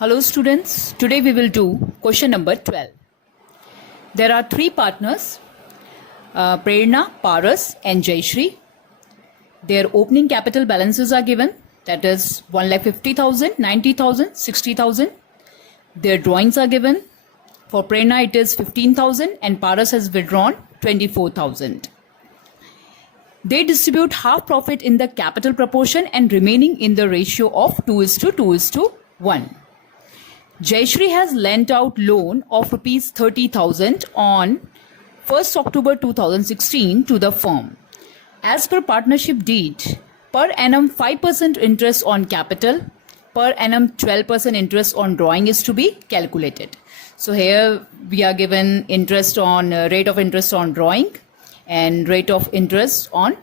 Hello students, today we will do question number 12. There are three partners, Prerna, Paras and Jayashree. Their opening capital balances are given, that is 1,50,000, 90,000, 60,000. Their drawings are given. For Prerna it is 15,000 and Paras has withdrawn 24,000. They distribute half profit in the capital proportion and remaining in the ratio of 2:1. Jayashree has lent out loan of rupees 30,000 on 1st October 2016 to the firm. As per partnership deed, per annum 5% interest on capital, per annum 12% interest on drawing is to be calculated. So here we are given interest on rate of interest on drawing and rate of interest on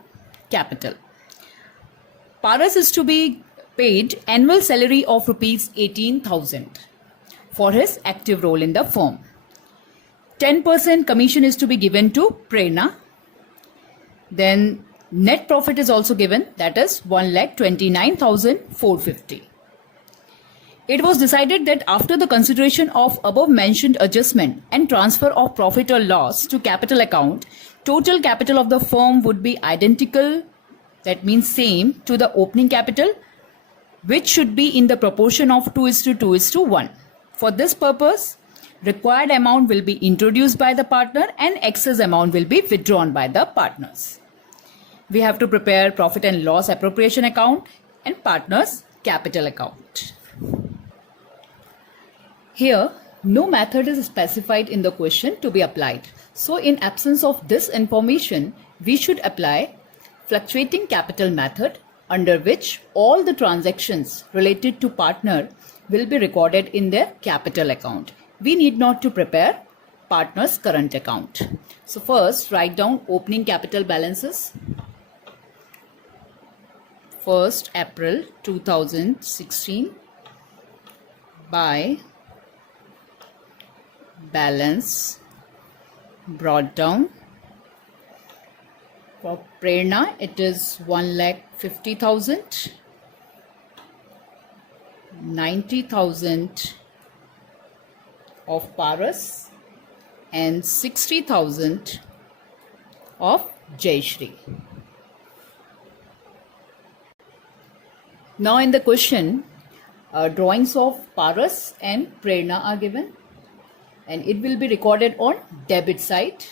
capital. Paras is to be paid annual salary of rupees 18,000 for his active role in the firm. 10% commission is to be given to Prerna. Then net profit is also given, that is 1,29,450. It was decided that after the consideration of above mentioned adjustment and transfer of profit or loss to capital account, total capital of the firm would be identical, that means same, to the opening capital, which should be in the proportion of 2:1. For this purpose, required amount will be introduced by the partner and excess amount will be withdrawn by the partners. We have to prepare profit and loss appropriation account and partners capital account. Here, no method is specified in the question to be applied. So in absence of this information, we should apply fluctuating capital method, under which all the transactions related to partner will be recorded in their capital account. We need not to prepare partner's current account. So first, write down opening capital balances. 1st April 2016 by balance brought down. For Prerna, it is 1,50,000, 90,000 of Paras and 60,000 of Jayashree. Now in the question, drawings of Paras and Prerna are given and it will be recorded on debit side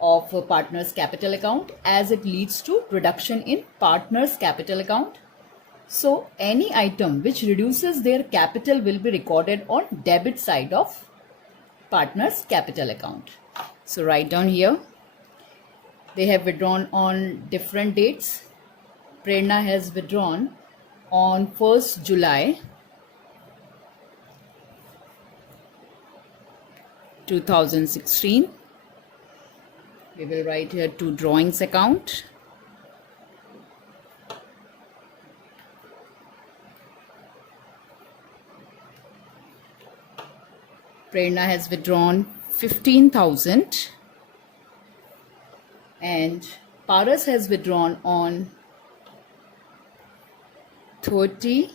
of a partner's capital account as it leads to reduction in partner's capital account. So any item which reduces their capital will be recorded on debit side of partner's capital account. So write down here. They have withdrawn on different dates. Prerna has withdrawn on 1st July 2016. We will write here to drawings account. Prerna has withdrawn 15,000 and Paras has withdrawn on 30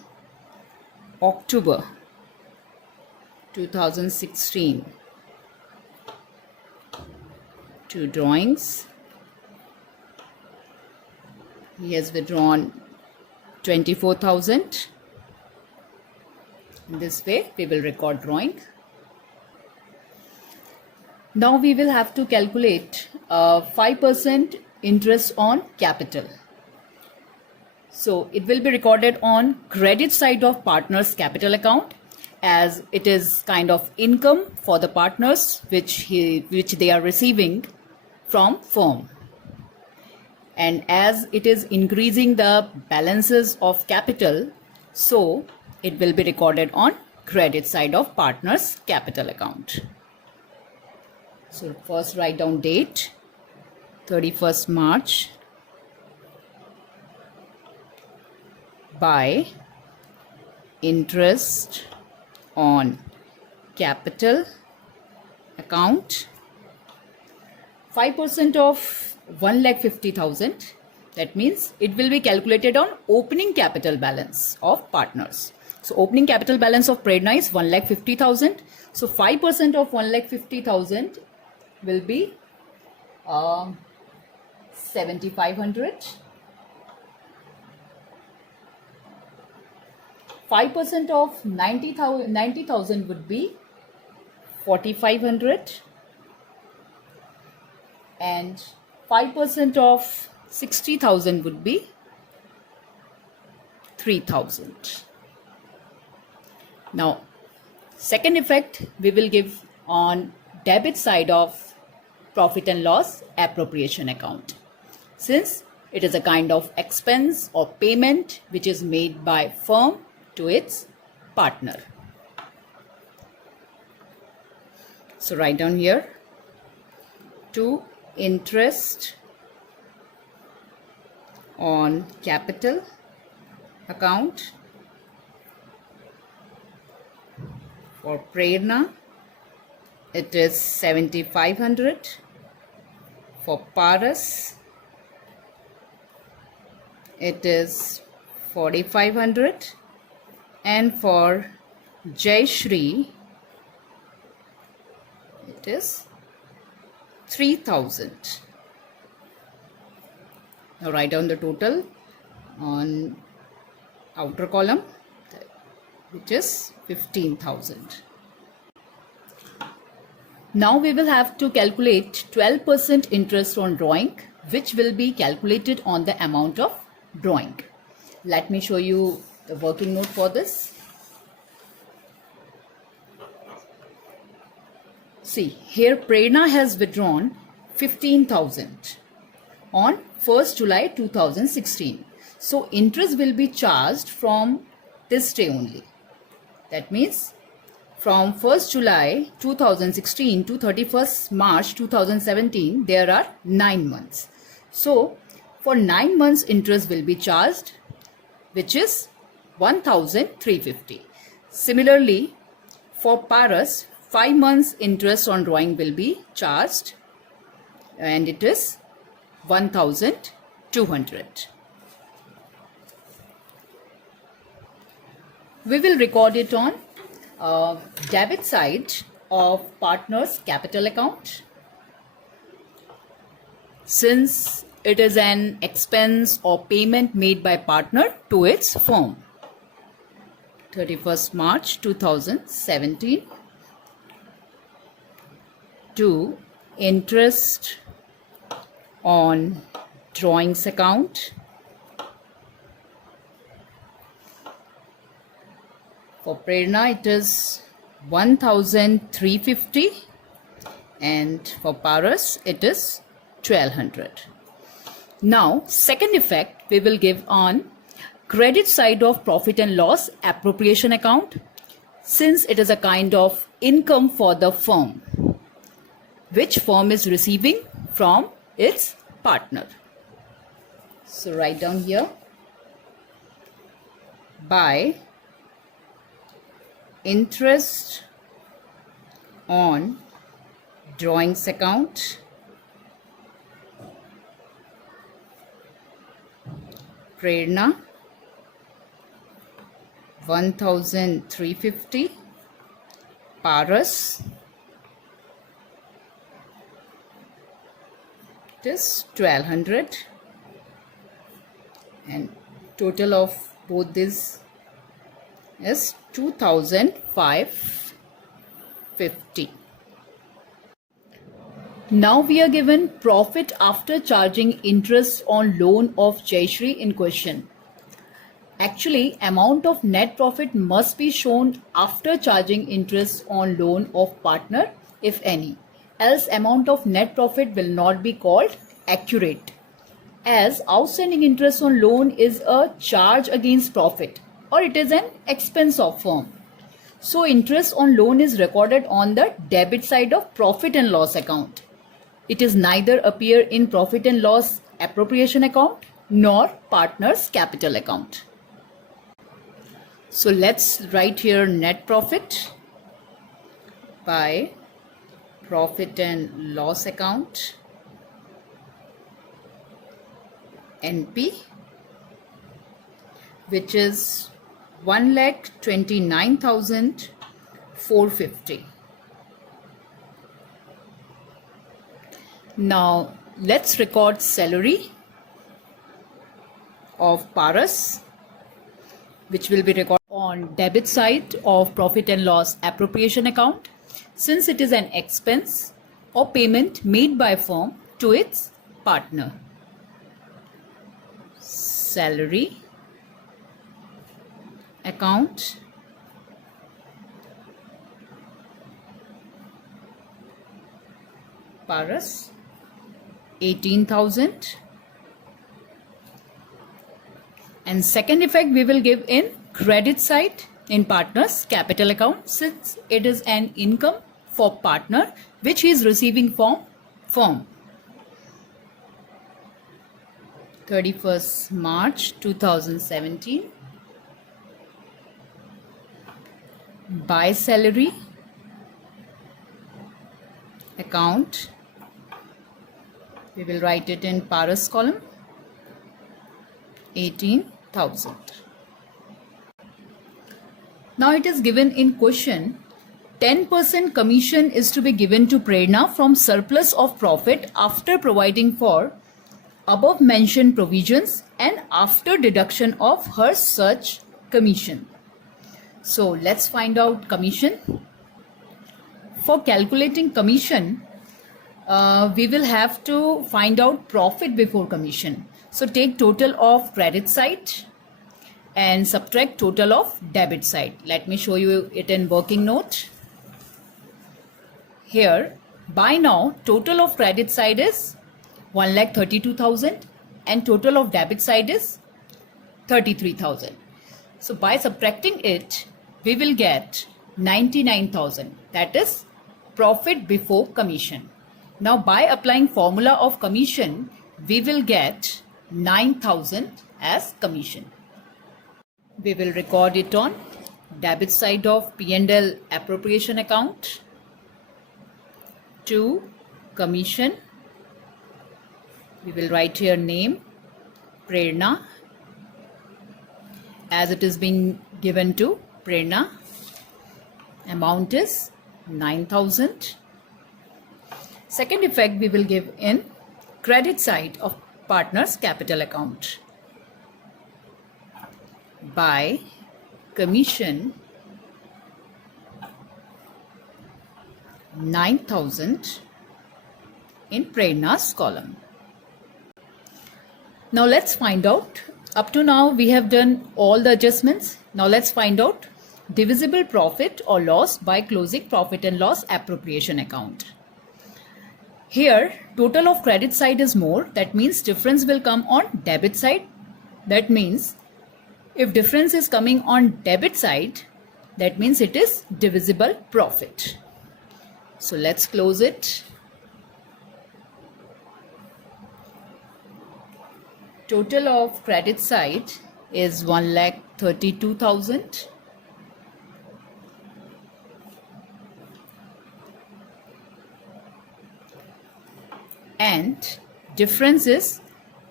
October 2016 to drawings. He has withdrawn 24,000. In this way, we will record drawing. Now we will have to calculate 5% interest on capital. So it will be recorded on credit side of partner's capital account as it is kind of income for the partners which they are receiving from firm. And as it is increasing the balances of capital, so it will be recorded on credit side of partner's capital account. So first write down date, 31st March by interest on capital account. 5% of 1,50,000, that means it will be calculated on opening capital balance of partners. So opening capital balance of Prerna is 1,50,000. So 5% of 1,50,000 will be 7,500. 5% of 90,000 would be 4,500, and 5% of 60,000 would be 3,000. Now, second effect we will give on debit side of profit and loss appropriation account. Since it is a kind of expense or payment which is made by firm to its partner. So write down here, to interest on capital account for Prerna it is 7,500, for Paras it is 4,500, and for Jayashree it is 3,000. Now write down the total on outer column, which is 15,000. Now we will have to calculate 12% interest on drawing, which will be calculated on the amount of drawing. Let me show you the working note for this. See, here Prerna has withdrawn 15,000 on 1st July 2016. So interest will be charged from this day only. That means from 1st July 2016 to 31st March 2017, there are 9 months. So for 9 months interest will be charged, which is 1,350. Similarly, for Paras, 5 months interest on drawing will be charged, and it is 1,200. We will record it on debit side of partner's capital account. Since it is an expense or payment made by partner to its firm. 31st March 2017 to interest on drawings account for Prerna it is 1,350, and for Paras it is 1,200. Now second effect we will give on credit side of profit and loss appropriation account, since it is a kind of income for the firm which firm is receiving from its partner. So write down here, by interest on drawings account Prerna 1,350, Paras it is 1,200, and total of both these is 2,550. Now we are given profit after charging interest on loan of Jayashree in question. Actually, amount of net profit must be shown after charging interest on loan of partner, if any. Else amount of net profit will not be called accurate, as outstanding interest on loan is a charge against profit, or it is an expense of firm. So interest on loan is recorded on the debit side of profit and loss account. It is neither appear in profit and loss appropriation account nor partner's capital account. So let's write here net profit by profit and loss account, NP, which is 1,29,450. Now let's record salary of Paras, which will be recorded on debit side of profit and loss appropriation account, since it is an expense or payment made by firm to its partner. Salary account, Paras, 18,000. And second effect we will give in credit side in partner's capital account, since it is an income for partner which he is receiving from firm. 31st March 2017. By salary account, we will write it in Paras column, 18,000. Now it is given in question, 10% commission is to be given to Prerna from surplus of profit after providing for above mentioned provisions and after deduction of her such commission. So let's find out commission. For calculating commission, we will have to find out profit before commission. So take total of credit side and subtract total of debit side. Let me show you it in working note. Here, by now, total of credit side is 1,32,000 and total of debit side is 33,000. So by subtracting it, we will get 99,000. That is profit before commission. Now by applying formula of commission, we will get 9,000 as commission. We will record it on debit side of P&L appropriation account to commission. We will write here name Prerna as it is being given to Prerna. Amount is 9,000. Second effect we will give in credit side of partner's capital account. By commission, 9,000 in Prerna's column. Now let's find out. Up to now we have done all the adjustments. Now let's find out divisible profit or loss by closing profit and loss appropriation account. Here total of credit side is more, that means difference will come on debit side. That means if difference is coming on debit side, that means it is divisible profit. So let's close it. Total of credit side is 1,32,000. And difference is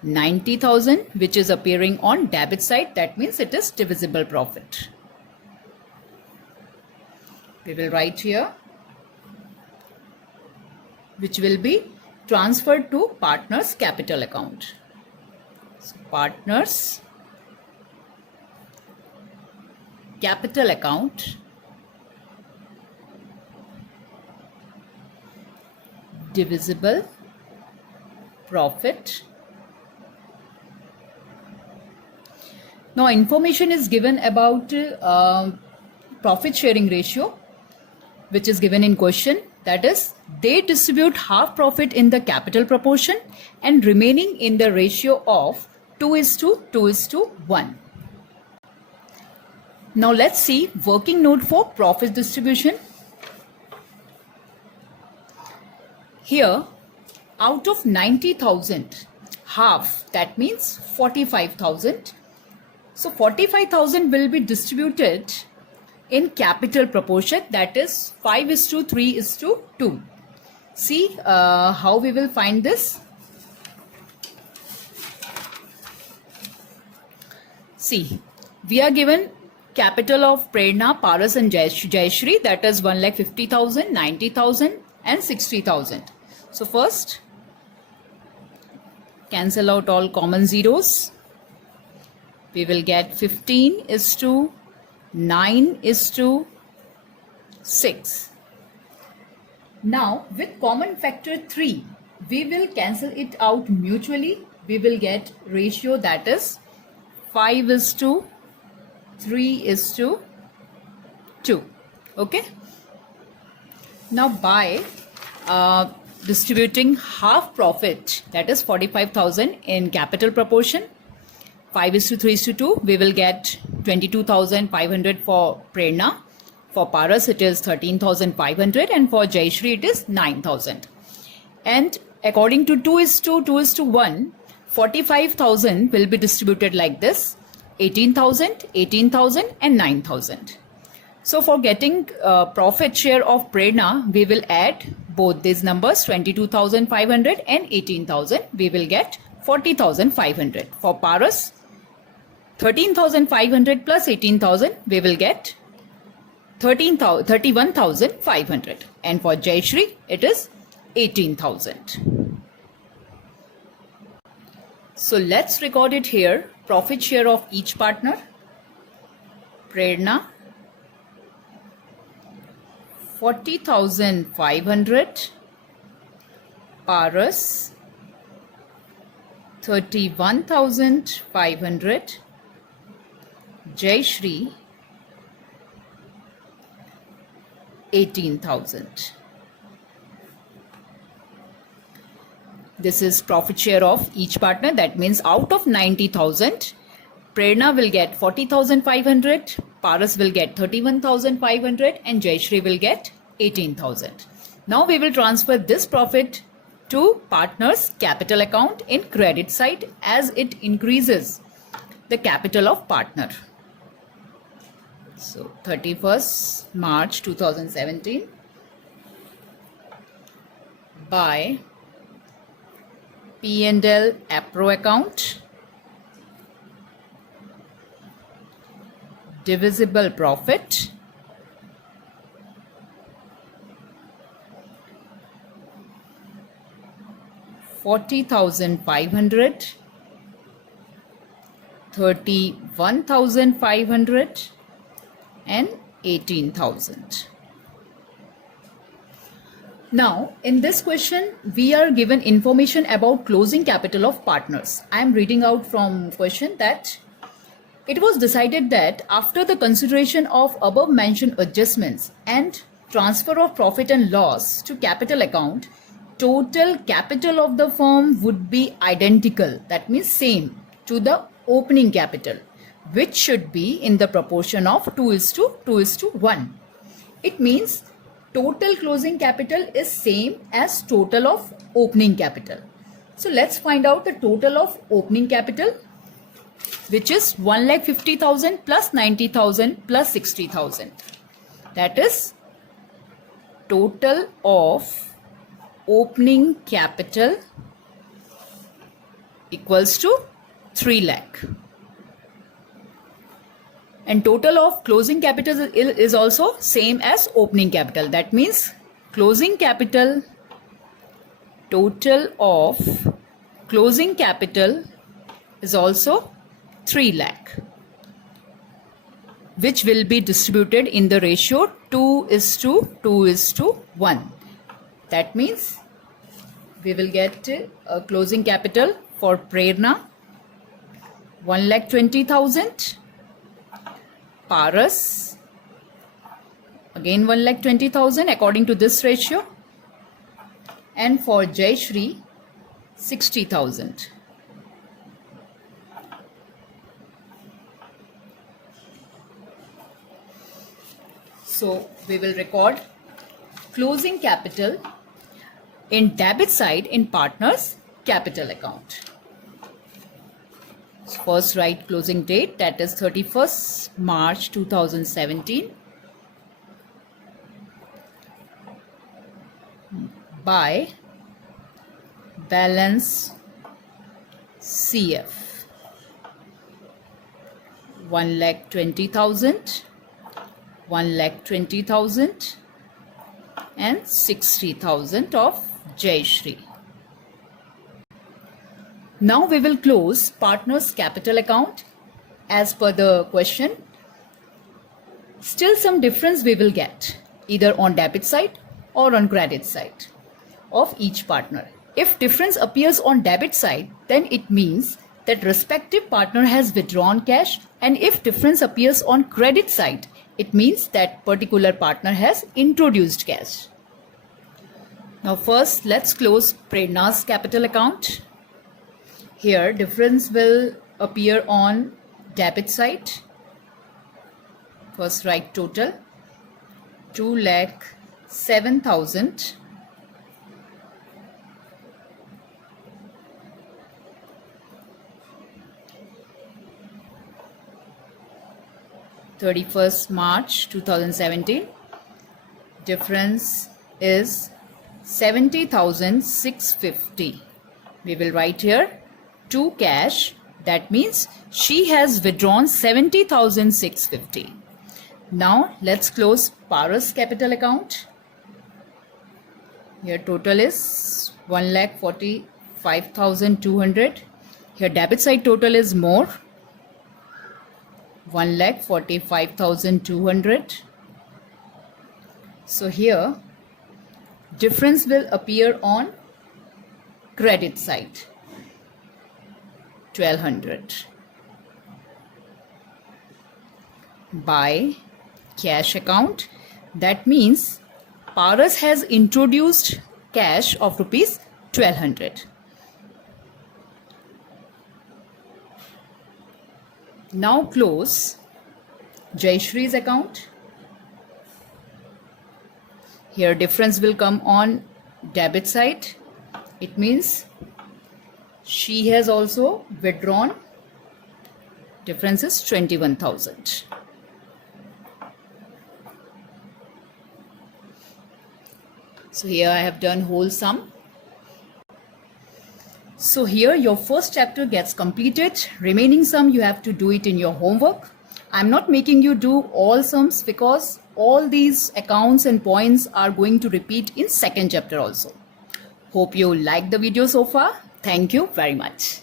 90,000, which is appearing on debit side. That means it is divisible profit. We will write here, which will be transferred to partner's capital account. So partner's capital account, divisible profit. Now information is given about profit sharing ratio, which is given in question. That is, they distribute half profit in the capital proportion and remaining in the ratio of 2:1. Now let's see working note for profit distribution. Here, out of 90,000, half, that means 45,000. So 45,000 will be distributed in capital proportion, that is 5:3:2. See how we will find this. See, we are given capital of Prerna, Paras and Jayashree, that is 1,50,000, 90,000 and 60,000. So first, cancel out all common zeros. We will get 15:9:6. Now with common factor 3, we will cancel it out mutually. We will get ratio that is 5:3:2. Okay. Now by distributing half profit, that is 45,000 in capital proportion, 5:3:2, we will get 22,500 for Prerna. For Paras it is 13,500 and for Jayashree it is 9,000. And according to 2:1, 45,000 will be distributed like this: 18,000, 18,000 and 9,000. So for getting profit share of Prerna, we will add both these numbers, 22,500 and 18,000. We will get 40,500. For Paras, 13,500 plus 18,000, we will get 31,500. And for Jayashree, it is 18,000. So let's record it here. Profit share of each partner. Prerna, 40,500. Paras, 31,500. Jayashree, 18,000. This is profit share of each partner. That means out of 90,000, Prerna will get 40,500, Paras will get 31,500 and Jayashree will get 18,000. Now we will transfer this profit to partner's capital account in credit side as it increases the capital of partner. So 31st March 2017 by P&L APRO account, divisible profit, $40,500, $31,500 and 18,000. Now, in this question, we are given information about closing capital of partners. I am reading out from question that it was decided that after the consideration of above mentioned adjustments and transfer of profit and loss to capital account, total capital of the firm would be identical, that means same, to the opening capital, which should be in the proportion of 2:1. It means total closing capital is same as total of opening capital. So let's find out the total of opening capital, which is 1,50,000 plus 90,000 plus 60,000. That is total of opening capital equals to 3 lakh. And total of closing capital is also same as opening capital. That means closing capital, total of closing capital is also 3 lakh, which will be distributed in the ratio 2:1. That means we will get a closing capital for Prerna 1,20,000, Paras again 1,20,000 according to this ratio, and for Jayashree 60,000. So we will record closing capital in debit side in partners capital account. First write closing date, that is 31st March 2017 by balance CF 1,20,000, 1,20,000 and 60,000 of Jayashree. Now we will close partner's capital account as per the question. Still some difference we will get either on debit side or on credit side of each partner. If difference appears on debit side, then it means that respective partner has withdrawn cash, and if difference appears on credit side, it means that particular partner has introduced cash. Now first let's close Prerna's capital account. Here difference will appear on debit side. First write total 2,07,000. March 2017. Difference is 70,650. We will write here to cash. That means she has withdrawn 70,650. Now let's close Paras capital account. Here total is 1,45,200. Here debit side total is more, 1,45,200. So here difference will appear on credit side, 1,200. By cash account, that means Paras has introduced cash of rupees 1,200. Now close Jayashree's account. Here difference will come on debit side. It means she has also withdrawn. Difference is 21,000. So here I have done whole sum. So here your first chapter gets completed. Remaining sum you have to do it in your homework. I'm not making you do all sums because all these accounts and points are going to repeat in second chapter also. Hope you liked the video so far. Thank you very much.